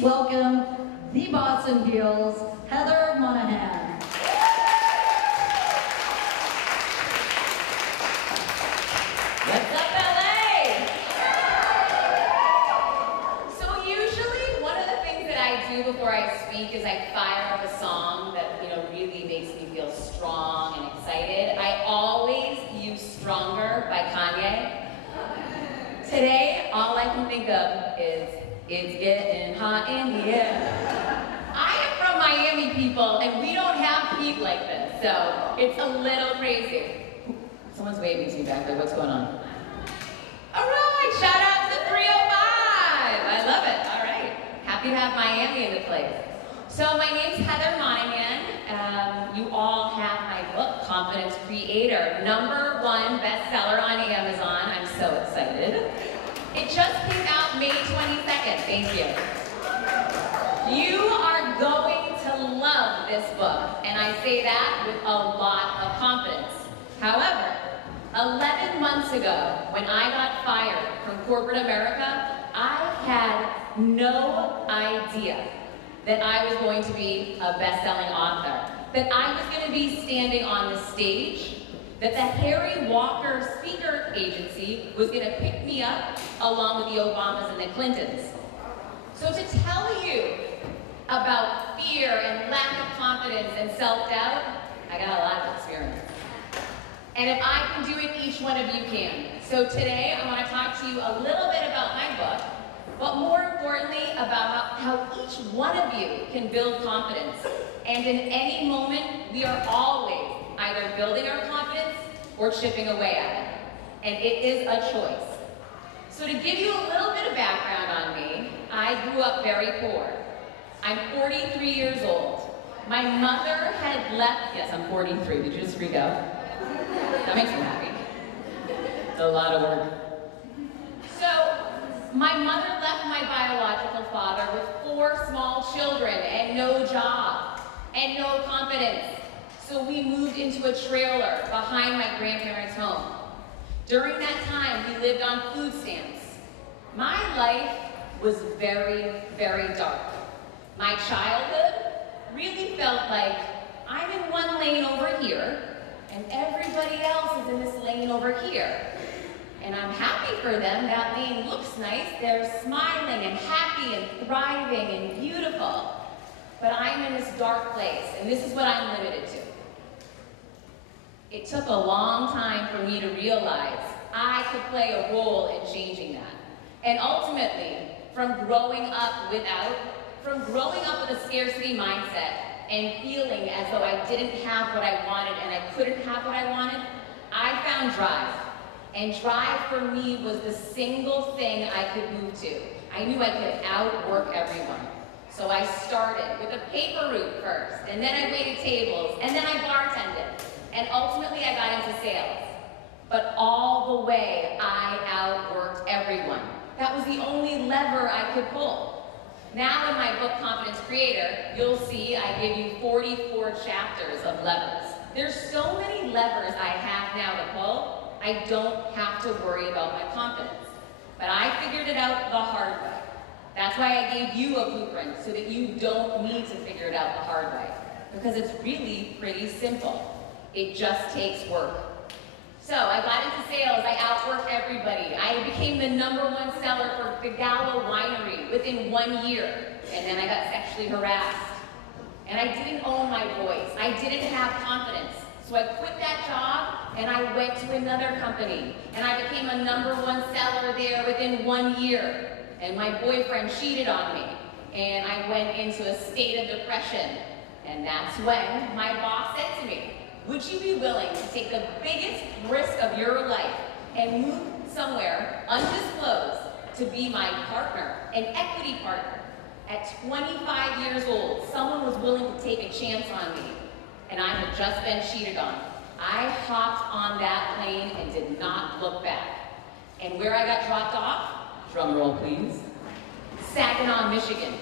welcome the Boston Heels, Heather Monahan. What's up, LA? So usually one of the things that I do before I speak is I fire up a song that really makes me feel strong and excited. I always use Stronger by Kanye. Today, all I can think of is it's getting hot in here. I am from Miami, people, and we don't have heat like this, so it's a little crazy. Someone's waving to me back there. What's going on? All right, shout out to the 305. I love it. All right. Happy to have Miami in the place. So my name's Heather Monahan. You all have my book, Confidence Creator, #1 bestseller on Amazon. I'm so excited. It just came out May 22nd. Thank you. You are going to love this book, and I say that with a lot of confidence. However, 11 months ago, when I got fired from corporate America, I had no idea that I was going to be a best-selling author, that I was going to be standing on the stage, that the Harry Walker Speaker Agency was going to pick me up along with the Obamas and the Clintons. So to tell you about fear and lack of confidence and self-doubt, I got a lot of experience. And if I can do it, each one of you can. So today I want to talk to you a little bit about my book, but more importantly about how each one of you can build confidence. And in any moment, we are always either building our confidence or chipping away at it. And it is a choice. So to give you a little bit of background on me, I grew up very poor. I'm 43 years old. My mother had left, yes, I'm 43, did you just freak out? That makes me happy. It's a lot of work. So, my mother left my biological father with 4 small children and no job and no confidence. So we moved into a trailer behind my grandparents' home. During that time, we lived on food stamps. My life was very, very dark. My childhood really felt like I'm in one lane over here, and everybody else is in this lane over here. And I'm happy for them. That lane looks nice. They're smiling and happy and thriving and beautiful. But I'm in this dark place, and this is what I'm limited to. It took a long time for me to realize I could play a role in changing that. And ultimately, from growing up with a scarcity mindset and feeling as though I didn't have what I wanted and I couldn't have what I wanted, I found drive. And drive for me was the single thing I could move to. I knew I could outwork everyone. So I started with a paper route first, and then I waited tables, and then I bartended. And ultimately I got into sales. But all the way, I outworked everyone. That was the only lever I could pull. Now in my book, Confidence Creator, you'll see I give you 44 chapters of levers. There's so many levers I have now to pull, I don't have to worry about my confidence. But I figured it out the hard way. That's why I gave you a blueprint, so that you don't need to figure it out the hard way. Because it's really pretty simple. It just takes work. So I got into sales, I outworked everybody. I became the #1 seller for the Gallo Winery within 1 year. And then I got sexually harassed. And I didn't own my voice. I didn't have confidence. So I quit that job and I went to another company. And I became a #1 seller there within 1 year. And my boyfriend cheated on me. And I went into a state of depression. And that's when my boss said to me, would you be willing to take the biggest risk of your life and move somewhere undisclosed to be my partner, an equity partner? At 25 years old, someone was willing to take a chance on me, and I had just been cheated on. I hopped on that plane and did not look back. And where I got dropped off, drum roll please, Saginaw, Michigan.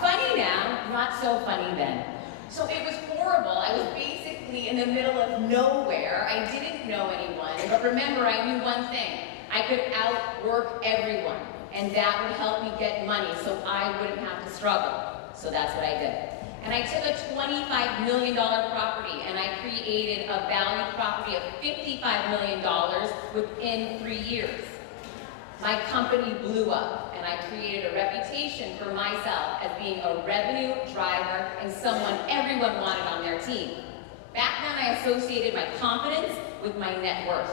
Funny now, not so funny then. So it was horrible. I was basically in the middle of nowhere. I didn't know anyone. But remember, I knew one thing. I could outwork everyone. and that would help me get money so I wouldn't have to struggle. So that's what I did. And I took a $25 million property and I created a valued property of $55 million within 3 years. My company blew up and I created a reputation for myself as being a revenue driver and someone everyone wanted on their team. Back then I associated my confidence with my net worth.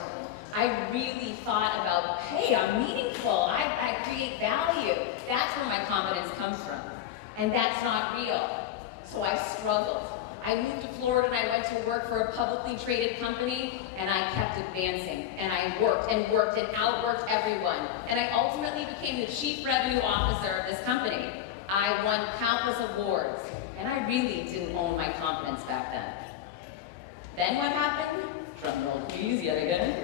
I really thought about, hey, I'm meaningful, I create value. That's where my confidence comes from. And that's not real. So I struggled. I moved to Florida and I went to work for a publicly traded company and I kept advancing. And I worked and outworked everyone. And I ultimately became the chief revenue officer of this company. I won countless awards. And I really didn't own my confidence back then. Then what happened? Drum roll please, yet again.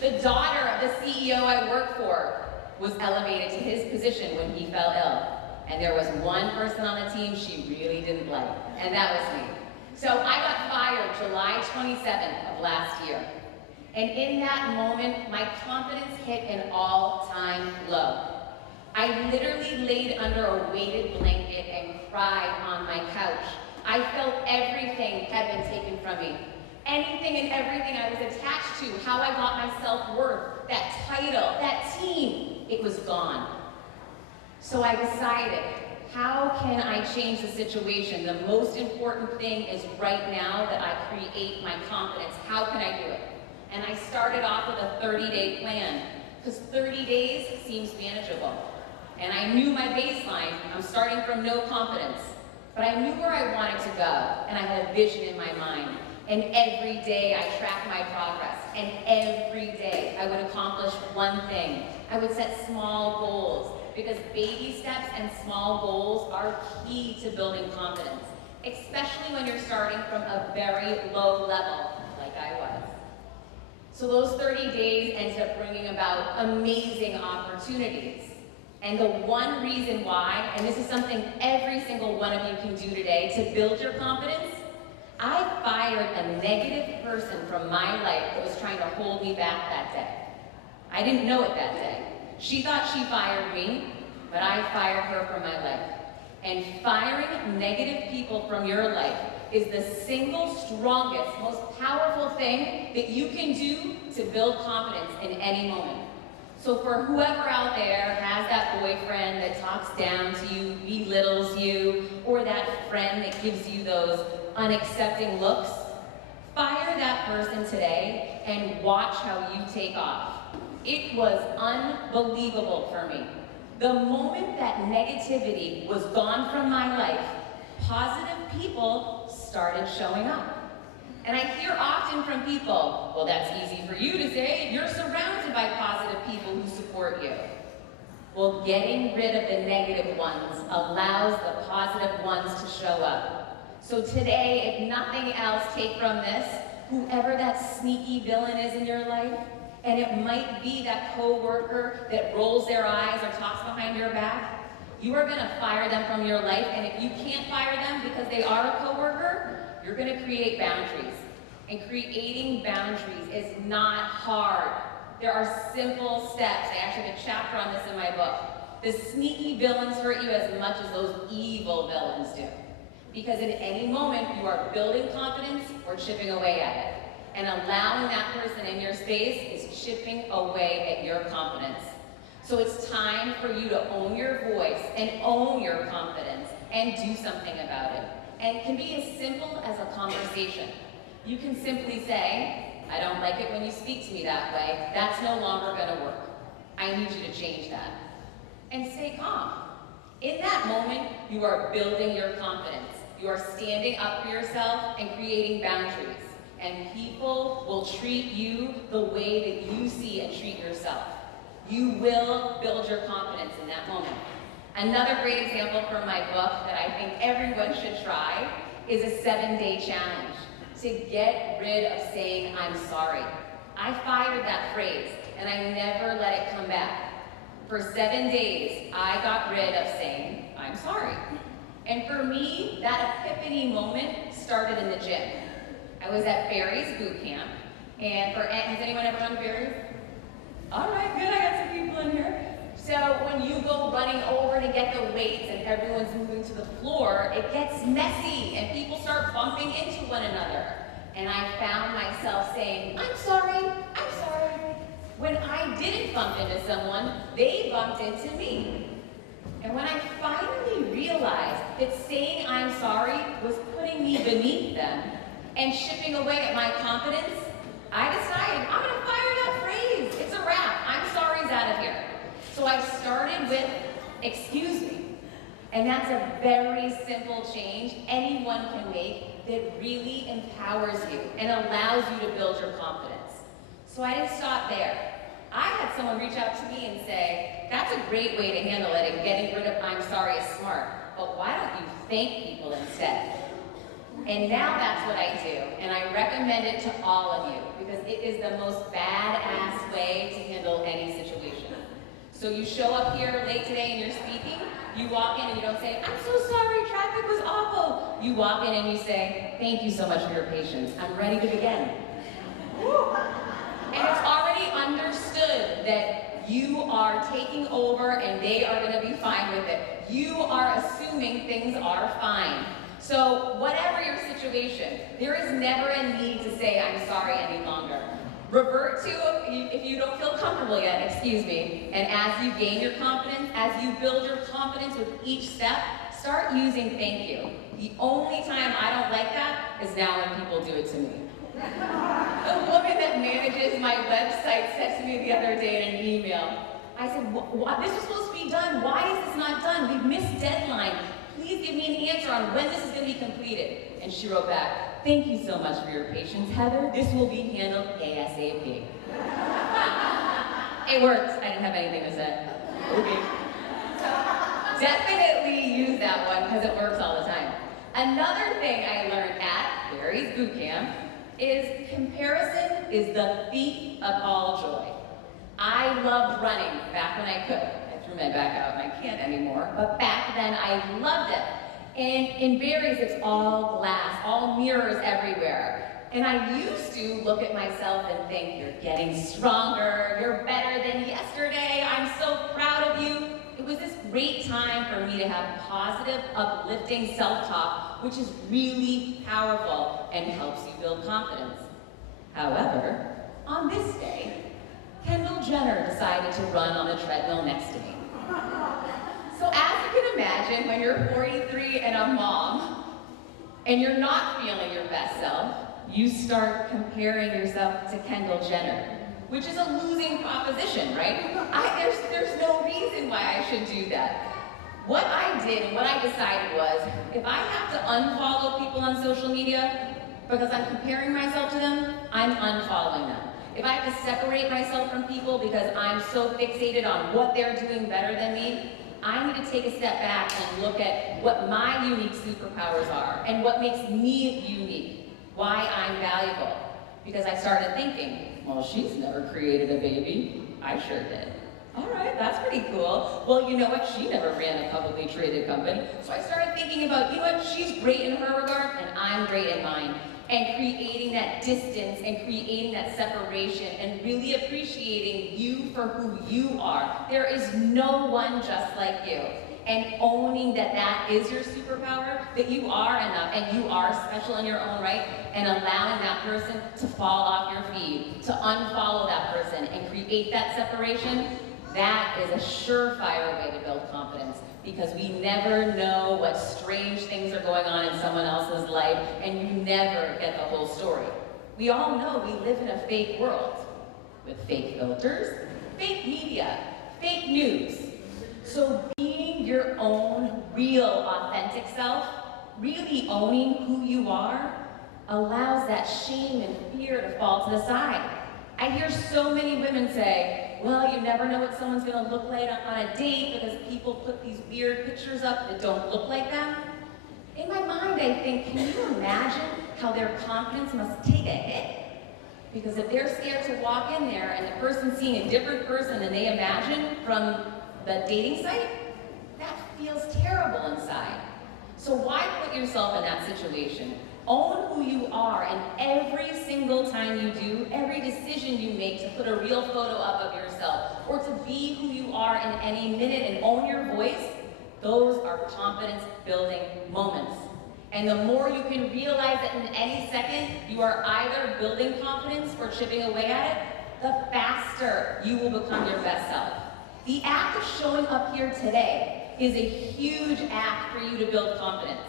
The daughter of the CEO I worked for was elevated to his position when he fell ill. And there was one person on the team she really didn't like, and that was me. So I got fired July 27th of last year. And in that moment, my confidence hit an all-time low. I literally laid under a weighted blanket and cried on my couch. I felt everything had been taken from me. Anything and everything I was attached to, how I got my self-worth, that title, that team, it was gone. So I decided, how can I change the situation? The most important thing is right now that I create my confidence. How can I do it? And I started off with a 30-day plan, because 30 days seems manageable. And I knew my baseline. I'm starting from no confidence. But I knew where I wanted to go, and I had a vision in my mind. And every day I tracked my progress. And every day I would accomplish one thing. I would set small goals, because baby steps and small goals are key to building confidence, especially when you're starting from a very low level, like I was. So those 30 days ended up bringing about amazing opportunities. And the one reason why, and this is something every single one of you can do today to build your confidence, I fired a negative person from my life that was trying to hold me back that day. I didn't know it that day. She thought she fired me, but I fired her from my life. And firing negative people from your life is the single strongest, most powerful thing that you can do to build confidence in any moment. So for whoever out there has that boyfriend that talks down to you, belittles you, or that friend that gives you those unaccepting looks, fire that person today and watch how you take off. It was unbelievable for me. The moment that negativity was gone from my life, positive people started showing up. And I hear often from people, well, that's easy for you to say, you're surrounded by positive people who support you. Well, getting rid of the negative ones allows the positive ones to show up. So today, if nothing else, take from this, whoever that sneaky villain is in your life, and it might be that coworker that rolls their eyes or talks behind your back, you are gonna fire them from your life, and if you can't fire them because they are a coworker, you're gonna create boundaries. And creating boundaries is not hard. There are simple steps. I actually have a chapter on this in my book. The sneaky villains hurt you as much as those evil villains do. Because in any moment, you are building confidence or chipping away at it. And allowing that person in your space is chipping away at your confidence. So it's time for you to own your voice and own your confidence and do something about it. And it can be as simple as a conversation. You can simply say, I don't like it when you speak to me that way. That's no longer gonna work. I need you to change that. And stay calm. In that moment, you are building your confidence. You are standing up for yourself and creating boundaries. And people will treat you the way that you see and treat yourself. You will build your confidence in that moment. Another great example from my book that I think everyone should try is a 7-day challenge to get rid of saying, I'm sorry. I fired that phrase and I never let it come back. For 7 days, I got rid of saying, I'm sorry. And for me, that epiphany moment started in the gym. I was at Barry's boot camp, and has anyone ever gone to Barry's? All right, good, I got some people in here. So when you go running over to get the weights and everyone's moving to the floor, it gets messy and people start bumping into one another. And I found myself saying, I'm sorry. When I didn't bump into someone, they bumped into me. And when I finally realized that saying I'm sorry was putting me beneath them and chipping away at my confidence, I decided I'm gonna fire that phrase. It's a wrap. I'm sorry's out of here. So I started with, excuse me. And that's a very simple change anyone can make that really empowers you and allows you to build your confidence. So I didn't stop there. I had someone reach out to me and say, that's a great way to handle it, and getting rid of I'm sorry is smart, but why don't you thank people instead? And now that's what I do, and I recommend it to all of you, because it is the most badass way to handle any situation. So you show up here late today and you're speaking, you walk in and you don't say, I'm so sorry, traffic was awful. You walk in and you say, thank you so much for your patience, I'm ready to begin. And it's already understood that you are taking over and they are going to be fine with it. You are assuming things are fine. So whatever your situation, there is never a need to say I'm sorry any longer. Revert to, if you don't feel comfortable yet, excuse me, and as you gain your confidence, as you build your confidence with each step, start using thank you. The only time I don't like that is now when people do it to me. The woman that manages my website said to me the other day in an email, I said, this was supposed to be done. Why is this not done? We've missed deadline. Please give me an answer on when this is going to be completed. And she wrote back, thank you so much for your patience, Heather. This will be handled ASAP. It worked. I didn't have anything to say. Okay. Definitely use that one because it works all the time. Another thing I learned at Barry's Bootcamp is comparison is the thief of all joy. I loved running back when I could. I threw my back out and I can't anymore, but back then I loved it. And in Barry's, it's all glass, all mirrors everywhere. And I used to look at myself and think, you're getting stronger, you're better than yesterday, I'm so proud of you. It was this great time for me to have positive, uplifting self-talk, which is really powerful and helps you build confidence. However, on this day, Kendall Jenner decided to run on the treadmill next to me. So as you can imagine, when you're 43 and a mom, and you're not feeling your best self, you start comparing yourself to Kendall Jenner, which is a losing proposition, right? There's no reason why I should do that. What I did and what I decided was, if I have to unfollow people on social media because I'm comparing myself to them, I'm unfollowing them. If I have to separate myself from people because I'm so fixated on what they're doing better than me, I need to take a step back and look at what my unique superpowers are and what makes me unique, why I'm valuable. Because I started thinking, well, she's never created a baby. I sure did. All right, that's pretty cool. Well, you know what? She never ran a publicly traded company. So I started thinking about, you know what? She's great in her regard, and I'm great in mine. And creating that distance and creating that separation and really appreciating you for who you are. There is no one just like you. And owning that that is your superpower, that you are enough and you are special in your own right, and allowing that person to fall off your feed, to unfollow that person and create that separation, that is a surefire way to build confidence, because we never know what strange things are going on in someone else's life, and you never get the whole story. We all know we live in a fake world with fake filters, fake media, fake news. So being your own real authentic self, really owning who you are, allows that shame and fear to fall to the side. I hear so many women say, well, you never know what someone's gonna look like on a date because people put these weird pictures up that don't look like them. In my mind, I think, can you imagine how their confidence must take a hit? Because if they're scared to walk in there and the person's seeing a different person than they imagine from the dating site, that feels terrible inside. So why put yourself in that situation? Own who you are, and every single time you do, every decision you make to put a real photo up of yourself, or to be who you are in any minute and own your voice, those are confidence-building moments. And the more you can realize that in any second you are either building confidence or chipping away at it, the faster you will become your best self. The act of showing up here today is a huge act for you to build confidence.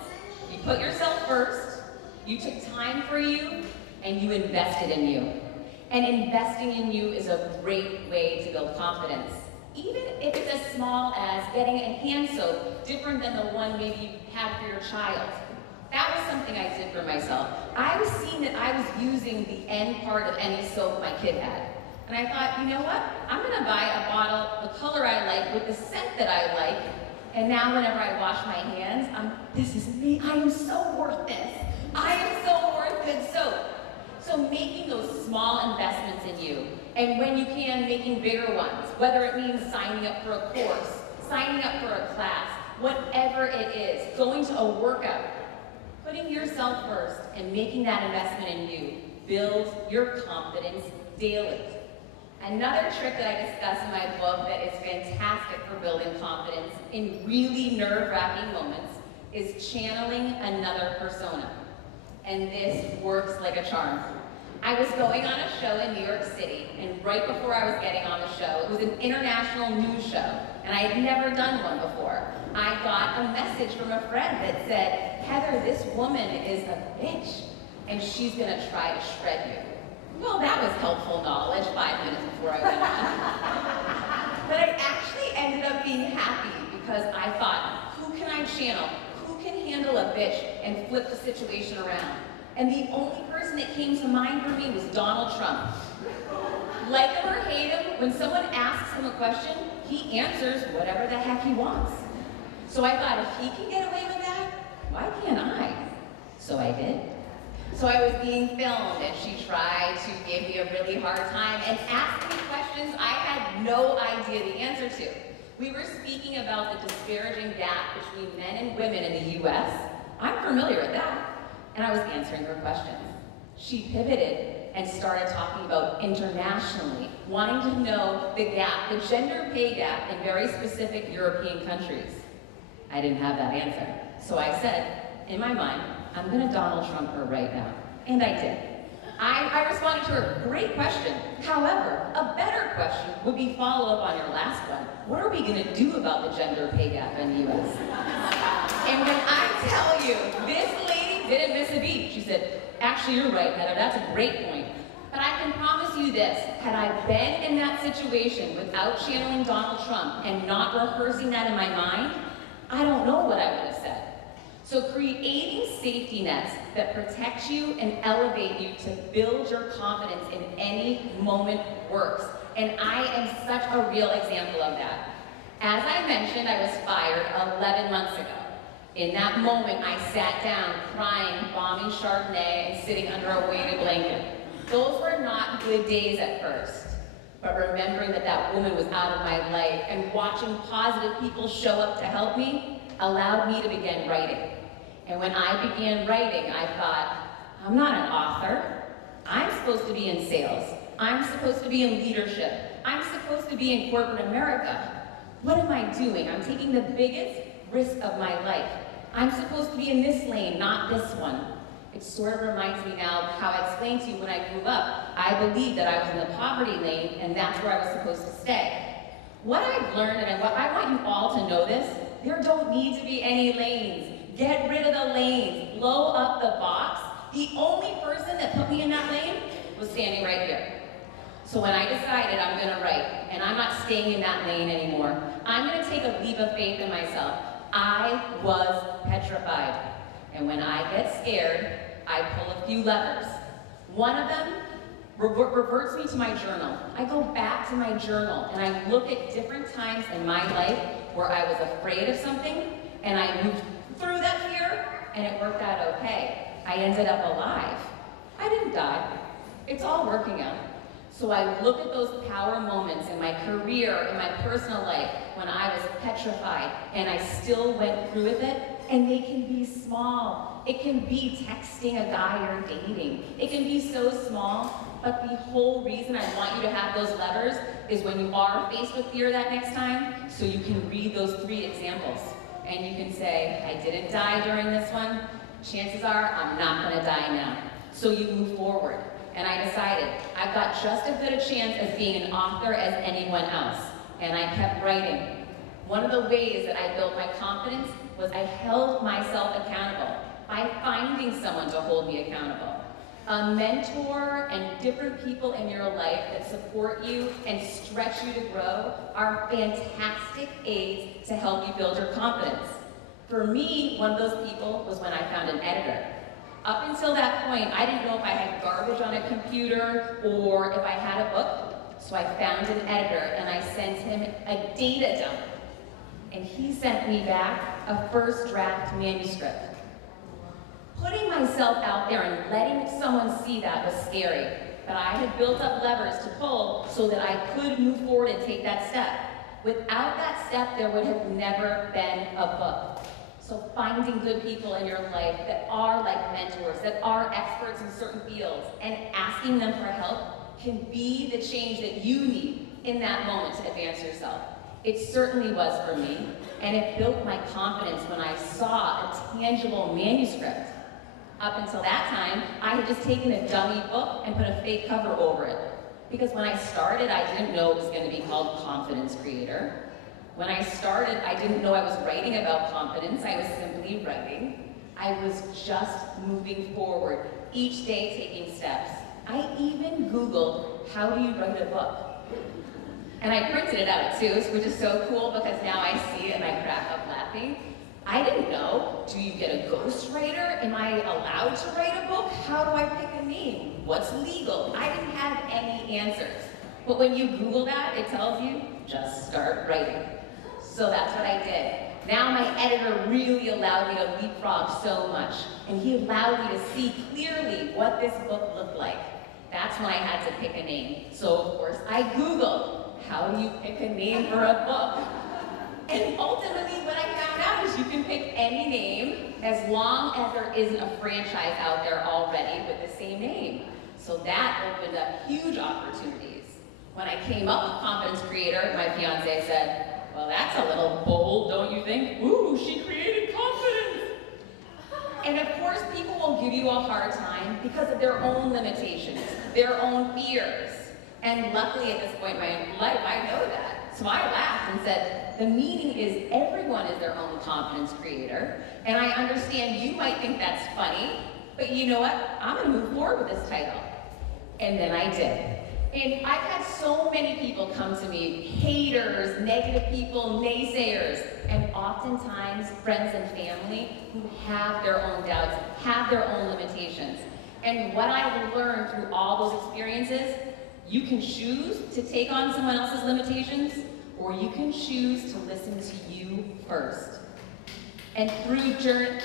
You put yourself first, you took time for you, and you invested in you. And investing in you is a great way to build confidence. Even if it's as small as getting a hand soap different than the one maybe you had for your child. That was something I did for myself. I was seeing that I was using the end part of any soap my kid had. And I thought, you know what? I'm gonna buy a bottle, the color I like, with the scent that I like, and now whenever I wash my hands, this is me, I am so worth this. I am so worth good soap. So making those small investments in you, and when you can, making bigger ones, whether it means signing up for a course, signing up for a class, whatever it is, going to a workout, putting yourself first and making that investment in you builds your confidence daily. Another trick that I discuss in my book that is fantastic for building confidence in really nerve-wracking moments is channeling another persona. And this works like a charm. I was going on a show in New York City, and right before I was getting on the show, it was an international news show, and I had never done one before. I got a message from a friend that said, Heather, this woman is a bitch, and she's gonna try to shred you. Well, that was helpful knowledge 5 minutes before I went on. But I actually ended up being happy because I thought, who can I channel? Who can handle a bitch and flip the situation around? And the only person that came to mind for me was Donald Trump. Like him or hate him, when someone asks him a question, he answers whatever the heck he wants. So I thought, if he can get away with that, why can't I? So I did. So I was being filmed, and she tried to give me a really hard time and asked me questions I had no idea the answer to. We were speaking about the disparaging gap between men and women in the US. I'm familiar with that. And I was answering her questions. She pivoted and started talking about internationally, wanting to know the gap, the gender pay gap in very specific European countries. I didn't have that answer. So I said, in my mind, I'm gonna Donald Trump her right now. And I did. I responded to her, great question. However, a better question would be follow up on your last one. What are we gonna do about the gender pay gap in the US? And when I tell you, this lady didn't miss a beat. She said, actually, you're right, Heather, that's a great point. But I can promise you this, had I been in that situation without channeling Donald Trump and not rehearsing that in my mind, I don't know what I would have said. So creating safety nets that protect you and elevate you to build your confidence in any moment works. And I am such a real example of that. As I mentioned, I was fired 11 months ago. In that moment, I sat down crying, bombing Chardonnay, and sitting under a weighted blanket. Those were not good days at first. But remembering that that woman was out of my life and watching positive people show up to help me allowed me to begin writing. And when I began writing, I thought, I'm not an author. I'm supposed to be in sales. I'm supposed to be in leadership. I'm supposed to be in corporate America. What am I doing? I'm taking the biggest risk of my life. I'm supposed to be in this lane, not this one. It sort of reminds me now of how I explained to you when I grew up. I believed that I was in the poverty lane, and that's where I was supposed to stay. What I've learned, and what I want you all to know this, there don't need to be any lanes. Get rid of the lanes. Blow up the box. The only person that put me in that lane was standing right here. So when I decided I'm gonna write, and I'm not staying in that lane anymore, I'm gonna take a leap of faith in myself. I was petrified. And when I get scared, I pull a few levers. One of them reverts me to my journal. I go back to my journal and I look at different times in my life where I was afraid of something and I moved through that fear and it worked out okay. I ended up alive. I didn't die. It's all working out. So I look at those power moments in my career, in my personal life, when I was petrified, and I still went through with it, and they can be small. It can be texting a guy you're dating. It can be so small, but the whole reason I want you to have those levers is when you are faced with fear that next time, so you can read those 3 examples. And you can say, I didn't die during this one. Chances are, I'm not gonna die now. So you move forward. And I decided, I've got just as good a chance as being an author as anyone else. And I kept writing. One of the ways that I built my confidence was I held myself accountable by finding someone to hold me accountable. A mentor and different people in your life that support you and stretch you to grow are fantastic aids to help you build your confidence. For me, one of those people was when I found an editor. Up until that point, I didn't know if I had garbage on a computer or if I had a book. So I found an editor and I sent him a data dump. And he sent me back a first draft manuscript. Putting myself out there and letting someone see that was scary. But I had built up levers to pull so that I could move forward and take that step. Without that step, there would have never been a book. So finding good people in your life that are like mentors, that are experts in certain fields, and asking them for help can be the change that you need in that moment to advance yourself. It certainly was for me, and it built my confidence when I saw a tangible manuscript. Up until that time, I had just taken a dummy book and put a fake cover over it. Because when I started, I didn't know it was going to be called Confidence Creator. When I started, I didn't know I was writing about confidence. I was simply writing. I was just moving forward, each day taking steps. I even Googled, how do you write a book? And I printed it out too, which is so cool because now I see it and I crack up laughing. I didn't know, do you get a ghostwriter? Am I allowed to write a book? How do I pick a name? What's legal? I didn't have any answers. But when you Google that, it tells you, just start writing. So that's what I did. Now my editor really allowed me to leapfrog so much, and he allowed me to see clearly what this book looked like. That's when I had to pick a name. So of course I Googled, how do you pick a name for a book? And ultimately what I found out is you can pick any name as long as there isn't a franchise out there already with the same name. So that opened up huge opportunities. When I came up with Confidence Creator, my fiance said, well, that's a little bold, don't you think? Ooh, she created confidence. And of course, people will give you a hard time because of their own limitations, their own fears. And luckily at this point in my life, I know that. So I laughed and said, the meaning is everyone is their own confidence creator. And I understand you might think that's funny, but you know what? I'm gonna move forward with this title. And then I did. And I've had so many people come to me, haters, negative people, naysayers, and oftentimes friends and family who have their own doubts, have their own limitations. And what I've learned through all those experiences, you can choose to take on someone else's limitations, or you can choose to listen to you first. And through journaling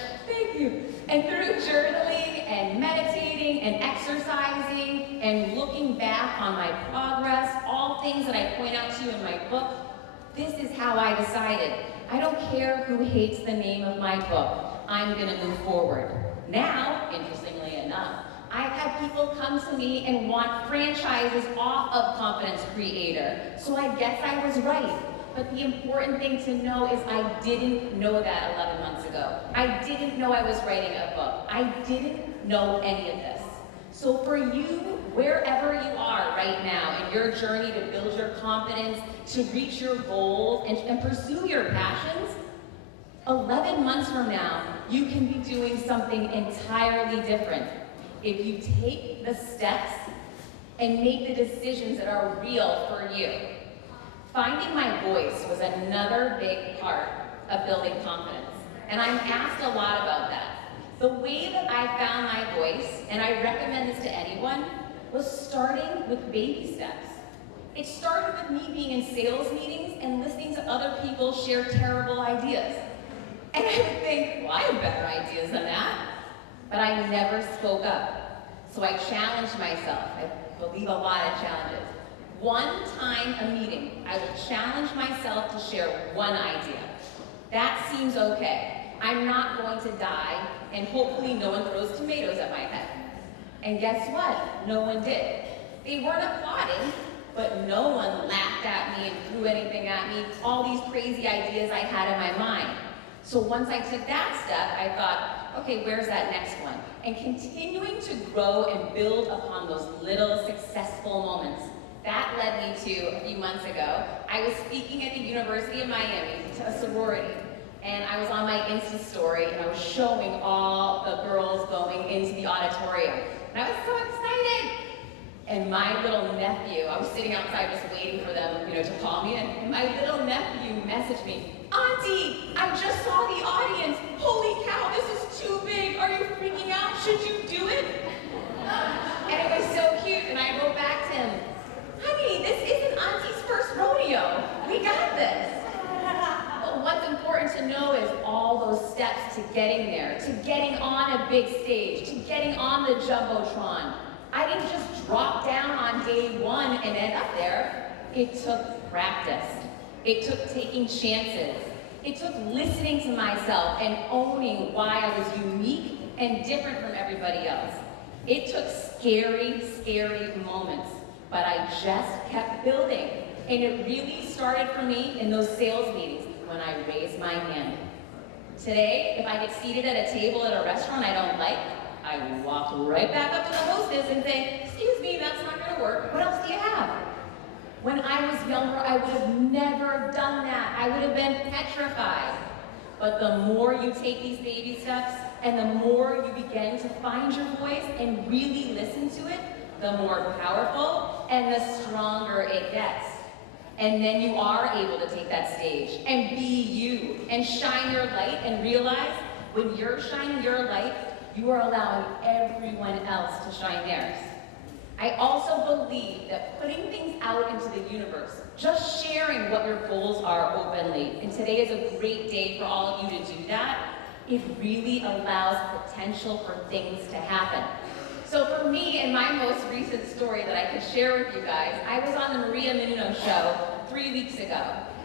and meditating and exercising and looking back on my progress, all things that I point out to you in my book, this is how I decided. I don't care who hates the name of my book. I'm gonna move forward. Now, interestingly enough, I've had people come to me and want franchises off of Confidence Creator. So I guess I was right. But the important thing to know is I didn't know that 11 months ago. I didn't know I was writing a book. I didn't know any of this. So for you, wherever you are right now in your journey to build your confidence, to reach your goals, and pursue your passions, 11 months from now, you can be doing something entirely different. If you take the steps and make the decisions that are real for you. Finding my voice was another big part of building confidence. And I'm asked a lot about that. The way that I found my voice, and I recommend this to anyone, was starting with baby steps. It started with me being in sales meetings and listening to other people share terrible ideas. And I would think, well, I have better ideas than that. But I never spoke up. So I challenged myself. I believe a lot of challenges. One time a meeting, I will challenge myself to share one idea. That seems okay. I'm not going to die, and hopefully no one throws tomatoes at my head. And guess what? No one did. They weren't applauding, but no one laughed at me and threw anything at me, all these crazy ideas I had in my mind. So once I took that step, I thought, okay, where's that next one? And continuing to grow and build upon those little successful moments. That led me to, a few months ago, I was speaking at the University of Miami to a sorority. And I was on my Insta story, and I was showing all the girls going into the auditorium. And I was so excited. And my little nephew, I was sitting outside just waiting for them, to call me, and my little nephew messaged me, "Auntie, I just saw the audience. Holy cow, this is too big. Are you freaking out? Should you do it?" And it was so cute, and I wrote back to him, "Honey, this isn't Auntie's first rodeo. We got this." But what's important to know is all those steps to getting there, to getting on a big stage, to getting on the Jumbotron. I didn't just drop down on day one and end up there. It took practice. It took taking chances. It took listening to myself and owning why I was unique and different from everybody else. It took scary, scary moments, but I just kept building. And it really started for me in those sales meetings when I raised my hand. Today, if I get seated at a table at a restaurant I don't like, I walk right back up to the hostess and say, "Excuse me, that's not gonna work. What else do you have?" When I was younger, I would have never done that. I would have been petrified. But the more you take these baby steps and the more you begin to find your voice and really listen to it, the more powerful and the stronger it gets. And then you are able to take that stage and be you and shine your light and realize when you're shining your light, you are allowing everyone else to shine theirs. I also believe that putting things out into the universe, just sharing what your goals are openly, and today is a great day for all of you to do that, it really allows potential for things to happen. So for me, in my most recent story that I could share with you guys, I was on the Maria Menounos show 3 weeks ago.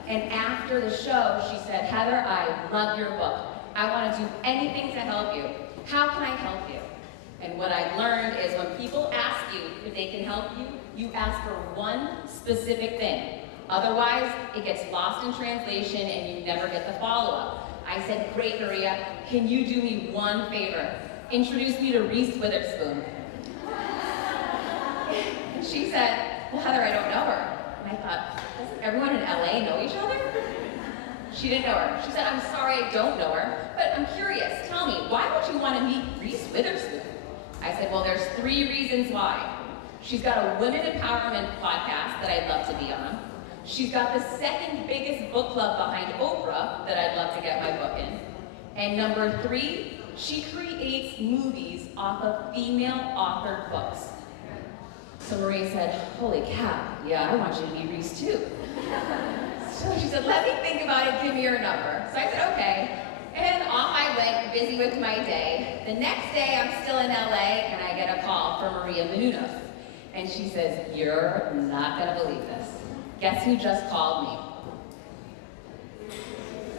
And after the show, she said, "Heather, I love your book. I want to do anything to help you. How can I help you?" And what I've learned is when people ask you if they can help you, you ask for one specific thing. Otherwise, it gets lost in translation and you never get the follow-up. I said, "Great, Maria, can you do me one favor? Introduce me to Reese Witherspoon." She said, "Well, Heather, I don't know her." And I thought, doesn't everyone in LA know each other? She didn't know her. She said, "I'm sorry, I don't know her, but I'm curious. Tell me, why would you want to meet Reese Witherspoon?" I said, "Well, there's 3 reasons why. She's got a women empowerment podcast that I'd love to be on. She's got the 2nd biggest book club behind Oprah that I'd love to get my book in. And number 3, she creates movies off of female-authored books." So Maria said, "Holy cow, yeah, I want you to meet Reese too." So she said, "Let me think about it, give me your number." So I said, "Okay." And off I went, busy with my day. The next day, I'm still in LA, and I get a call from Maria Menounos. And she says, "You're not gonna believe this. Guess who just called me?"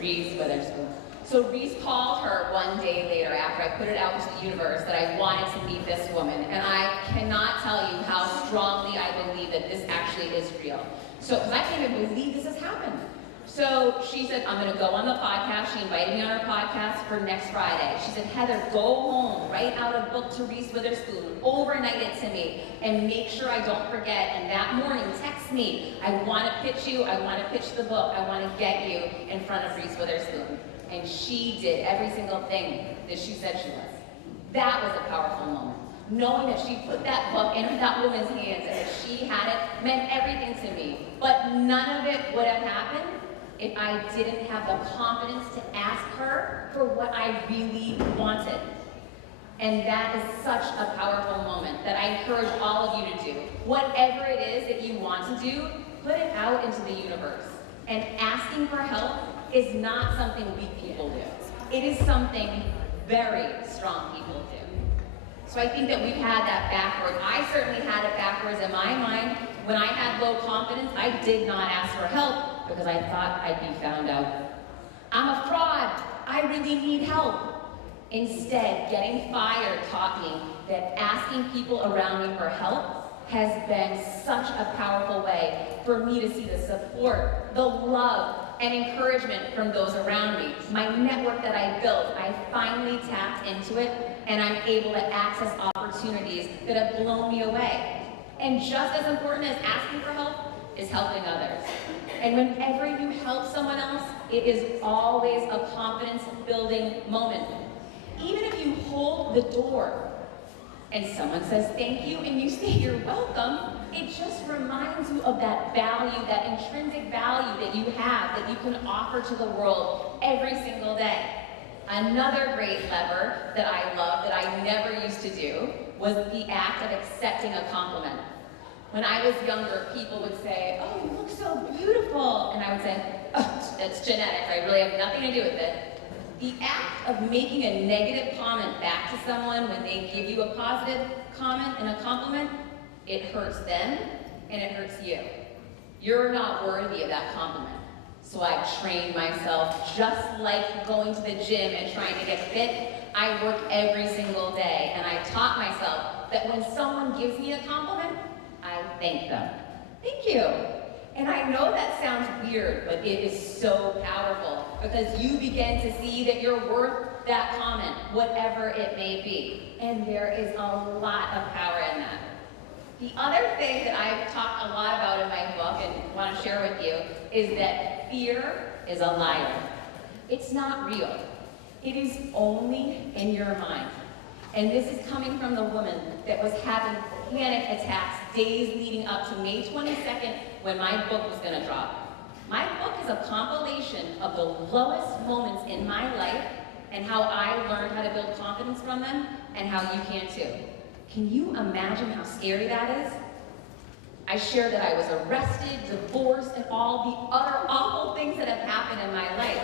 Reese Witherspoon. So Reese called her one day later after I put it out into the universe that I wanted to meet this woman. And I cannot tell you how strongly I believe that this actually is real. So, because I can't even believe this has happened. So she said, "I'm gonna go on the podcast." She invited me on her podcast for next Friday. She said, "Heather, go home, write out a book to Reese Witherspoon, overnight it to me, and make sure I don't forget. And that morning, text me. I wanna pitch you, I wanna pitch the book, I wanna get you in front of Reese Witherspoon." And she did every single thing that she said she was. That was a powerful moment. Knowing that she put that book in that woman's hands and that she had it meant everything to me. But none of it would have happened if I didn't have the confidence to ask her for what I really wanted. And that is such a powerful moment that I encourage all of you to do. Whatever it is that you want to do, put it out into the universe. And asking for help is not something weak people do. It is something very strong people do. So I think that we've had that backwards. I certainly had it backwards in my mind. When I had low confidence, I did not ask for help because I thought I'd be found out. I'm a fraud. I really need help. Instead, getting fired taught me that asking people around me for help has been such a powerful way for me to see the support, the love, and encouragement from those around me. My network that I built, I finally tapped into it, and I'm able to access opportunities that have blown me away. And just as important as asking for help is helping others. And whenever you help someone else, it is always a confidence-building moment. Even if you hold the door and someone says thank you and you say you're welcome, it just reminds you of that value, that intrinsic value that you have, that you can offer to the world every single day. Another great lever that I love that I never used to do was the act of accepting a compliment. When I was younger, people would say, "Oh, you look so beautiful," and I would say, "Oh, that's genetics, I really have nothing to do with it." The act of making a negative comment back to someone when they give you a positive comment and a compliment, it hurts them and it hurts you. You're not worthy of that compliment. So I've trained myself, just like going to the gym and trying to get fit. I work every single day, and I taught myself that when someone gives me a compliment, I thank them. Thank you. And I know that sounds weird, but it is so powerful because you begin to see that you're worth that comment, whatever it may be. And there is a lot of power in that. The other thing that I've talked a lot about in my book and want to share with you is that fear is a liar. It's not real. It is only in your mind. And this is coming from the woman that was having panic attacks days leading up to May 22nd when my book was going to drop. My book is a compilation of the lowest moments in my life and how I learned how to build confidence from them and how you can too. Can you imagine how scary that is? I share that I was arrested, divorced, and all the other awful things that have happened in my life.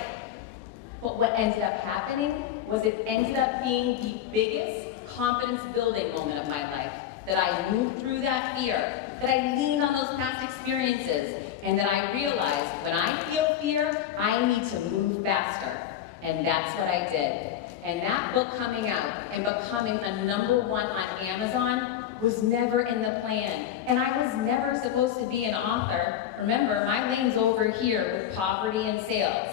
But what ended up happening was it ended up being the biggest confidence-building moment of my life. That I moved through that fear, that I leaned on those past experiences, and that I realized when I feel fear, I need to move faster. And that's what I did. And that book coming out and becoming a #1 on Amazon was never in the plan. And I was never supposed to be an author. Remember, my lane's over here with poverty and sales.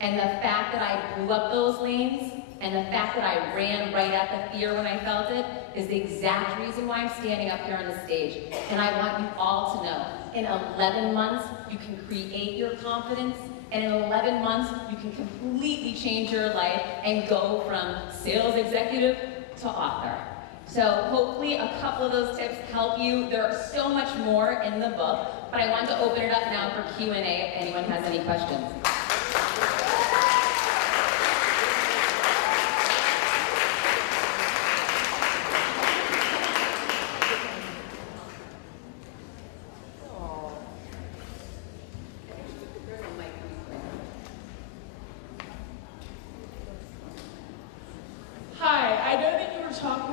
And the fact that I blew up those lanes and the fact that I ran right at the fear when I felt it is the exact reason why I'm standing up here on the stage. And I want you all to know, in 11 months, you can create your confidence, and in 11 months, you can completely change your life and go from sales executive to author. So hopefully a couple of those tips help you. There's so much more in the book, but I want to open it up now for Q&A if anyone has any questions.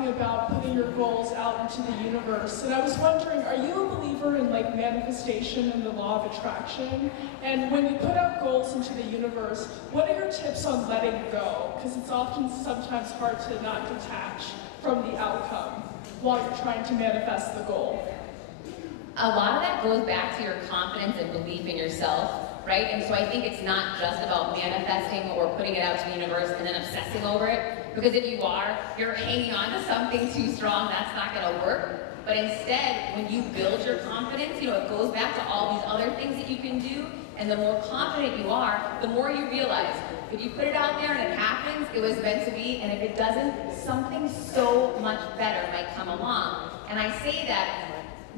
About putting your goals out into the universe, and I was wondering, are you a believer in like manifestation and the law of attraction? And when you put out goals into the universe, what are your tips on letting go? Because it's often sometimes hard to not detach from the outcome while you're trying to manifest the goal. A lot of that goes back to your confidence and belief in yourself, right? And so I think it's not just about manifesting or putting it out to the universe and then obsessing over it. Because if you are, you're hanging on to something too strong, that's not going to work. But instead, when you build your confidence, it goes back to all these other things that you can do. And the more confident you are, the more you realize, if you put it out there and it happens, it was meant to be. And if it doesn't, something so much better might come along. And I say that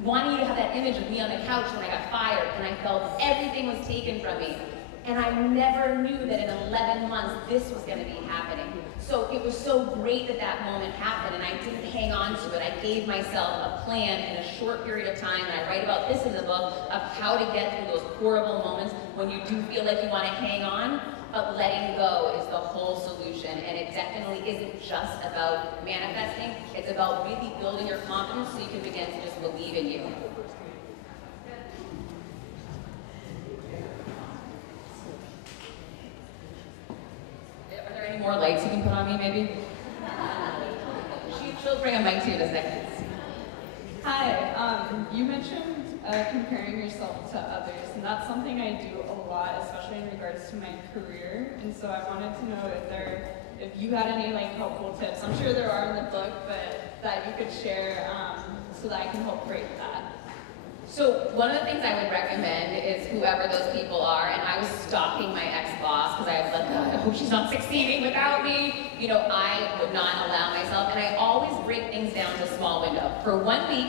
wanting you to have that image of me on the couch when I got fired and I felt everything was taken from me. And I never knew that in 11 months this was going to be happening. So it was so great that that moment happened, and I didn't hang on to it. I gave myself a plan in a short period of time, and I write about this in the book of how to get through those horrible moments when you do feel like you want to hang on. but letting go is the whole solution, and it definitely isn't just about manifesting, it's about really building your confidence so you can begin to just believe in you. Are there any more lights you can put on me, maybe? She'll bring a mic to you in a second. Hi, you mentioned comparing yourself to others, and that's something I do a lot, especially in regards to my career. And so I wanted to know if you had any helpful tips. I'm sure there are in the book, but that you could share so that I can help break that. So one of the things I would recommend is whoever those people are, and I was stalking my ex-boss because I was like, oh, I hope she's not succeeding without me. You know, I would not allow myself, and I always break things down to a small window. For 1 week,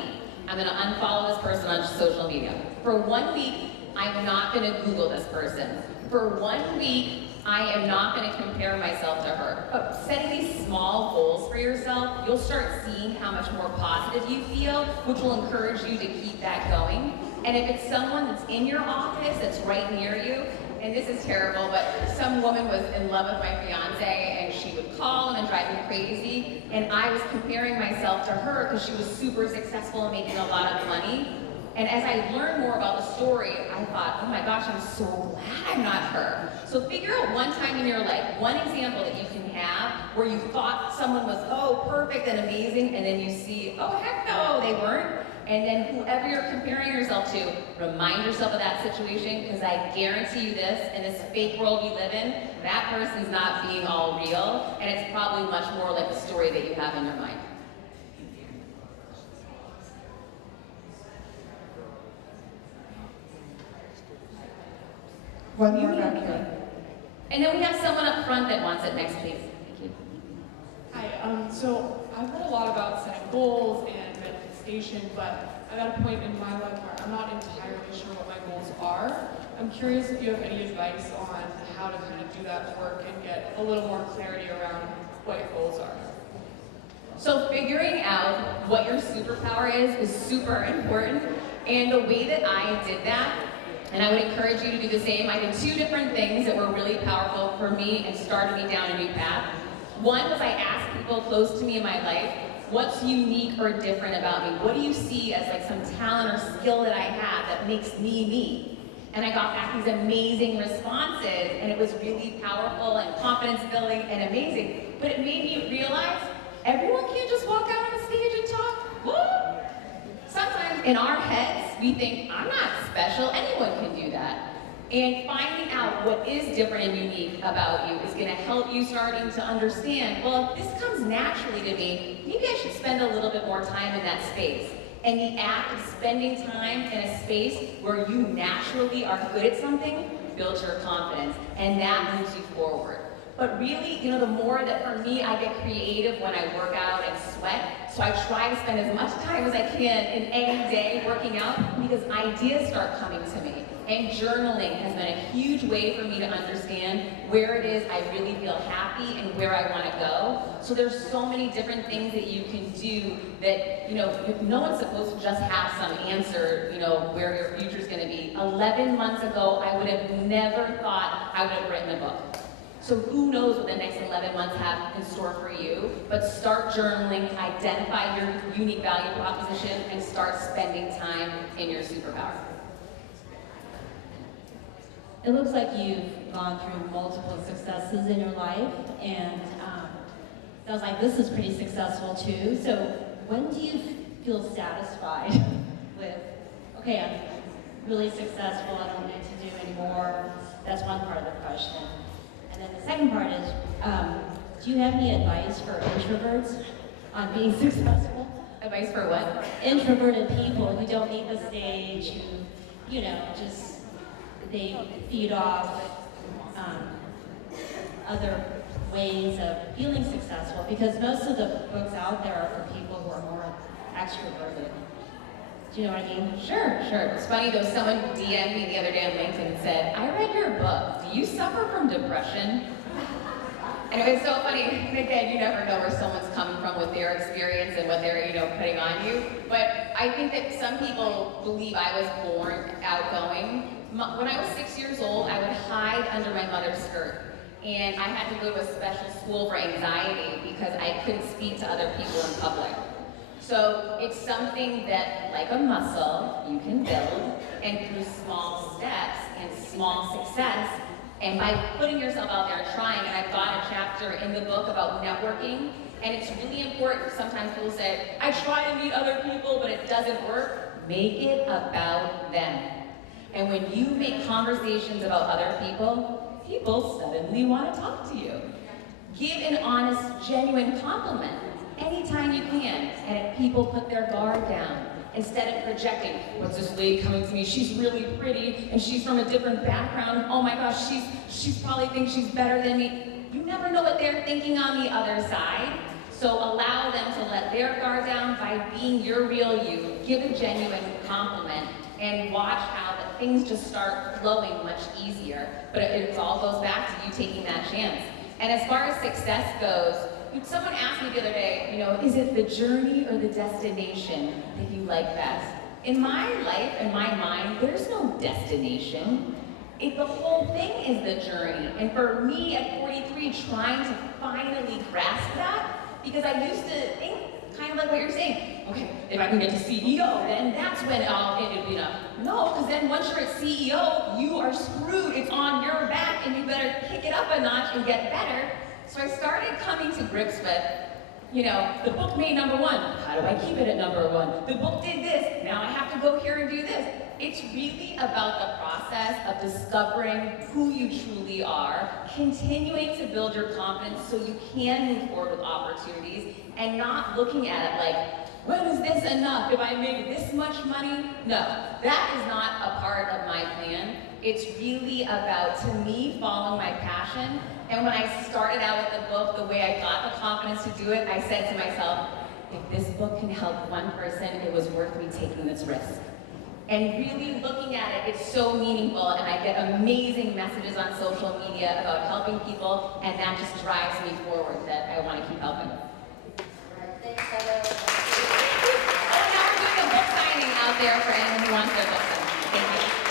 I'm gonna unfollow this person on social media. For 1 week, I'm not gonna Google this person. For 1 week, I am not gonna compare myself to her. But setting these small goals for yourself, you'll start seeing how much more positive you feel, which will encourage you to keep that going. And if it's someone that's in your office, that's right near you, and this is terrible, but some woman was in love with my fiance, and she would call him and drive him crazy, and I was comparing myself to her because she was super successful and making a lot of money. And as I learned more about the story, I thought, oh my gosh, I'm so glad I'm not her. So figure out one time in your life, one example that you can have where you thought someone was, oh, perfect and amazing, and then you see, oh, heck no, they weren't. And then whoever you're comparing yourself to, remind yourself of that situation, because I guarantee you this, in this fake world we live in, that person's not being all real, and it's probably much more like the story that you have in your mind. One more back here. And then we have someone up front that wants it next, please. Thank you. Hi, so I've heard a lot about setting goals and manifestation, but I'm at a point in my life where I'm not entirely sure what my goals are. I'm curious if you have any advice on how to kind of do that work and get a little more clarity around what your goals are. So figuring out what your superpower is super important. And the way that I did that, and I would encourage you to do the same, I did 2 different things that were really powerful for me and started me down a new path. One was I asked people close to me in my life, what's unique or different about me? What do you see as like some talent or skill that I have that makes me me? And I got back these amazing responses, and it was really powerful and confidence building and amazing. But it made me realize everyone can't just walk out on a stage and talk. Woo! Sometimes in our heads, we think, I'm not special, anyone can do that. And finding out what is different and unique about you is gonna help you starting to understand, well, if this comes naturally to me, maybe I should spend a little bit more time in that space. And the act of spending time in a space where you naturally are good at something builds your confidence, and that moves you forward. But really, you know, the more that for me, I get creative when I work out and sweat, so I try to spend as much time as I can in any day working out because ideas start coming to me. And journaling has been a huge way for me to understand where it is I really feel happy and where I want to go. So there's so many different things that you can do that, you know, no one's supposed to just have some answer, you know, where your future's going to be. 11 months ago, I would have never thought I would have written a book. So who knows what the next 11 months have in store for you, but start journaling, identify your unique value proposition, and start spending time in your superpower. It looks like you've gone through multiple successes in your life, and sounds like this is pretty successful too. So when do you feel satisfied with, okay, I'm really successful, I don't need to do anymore? That's one part of the question. And then the second part is, do you have any advice for introverts on being successful? Advice for what? Introverted people who don't need the stage, who, you know, just they feed off other ways of feeling successful, because most of the books out there are for people who are more extroverted. Do you know what I mean? Sure. It's funny though, someone DM'd me the other day on LinkedIn and said, I read your book. Do you suffer from depression? And it was so funny. Again, you never know where someone's coming from with their experience and what they're, you know, putting on you. But I think that some people believe I was born outgoing. When I was 6 years old, I would hide under my mother's skirt. and I had to go to a special school for anxiety because I couldn't speak to other people in public. So it's something that, like a muscle, you can build, and through small steps and small success, and by putting yourself out there and trying, and I've got a chapter in the book about networking, and it's really important. Sometimes people say, I try to meet other people, but it doesn't work. Make it about them. And when you make conversations about other people, people suddenly want to talk to you. Give an honest, genuine compliment anytime you can, and if people put their guard down, instead of projecting, what's this lady coming to me? She's really pretty, and she's from a different background. Oh my gosh, she's probably thinks she's better than me. You never know what they're thinking on the other side. So allow them to let their guard down by being your real you. Give a genuine compliment, and watch how the things just start flowing much easier. But it all goes back to you taking that chance. And as far as success goes, someone asked me the other day, is it the journey or the destination that you like best? In my life, in my mind, there's no destination. The whole thing is the journey. And for me at 43, trying to finally grasp that, because I used to think kind of like what you're saying, okay, if I can get to CEO, then that's when it'll be enough. No, because then once you're at CEO, you are screwed. It's on your back, and you better kick it up a notch and get better. So I started coming to grips with, the book made #1. How do I keep it at #1? The book did this. Now I have to go here and do this. It's really about the process of discovering who you truly are, continuing to build your confidence so you can move forward with opportunities, and not looking at it like, when is this enough? If I make this much money? No, that is not a part of my plan. It's really about, to me, following my passion. And when I started out with the book, the way I got the confidence to do it, I said to myself, if this book can help one person, it was worth me taking this risk. And really looking at it, it's so meaningful, and I get amazing messages on social media about helping people, and that just drives me forward, that I want to keep helping. Thanks, Heather. Oh, now we're doing a book signing out there for anyone who wants their book signed. Thank you.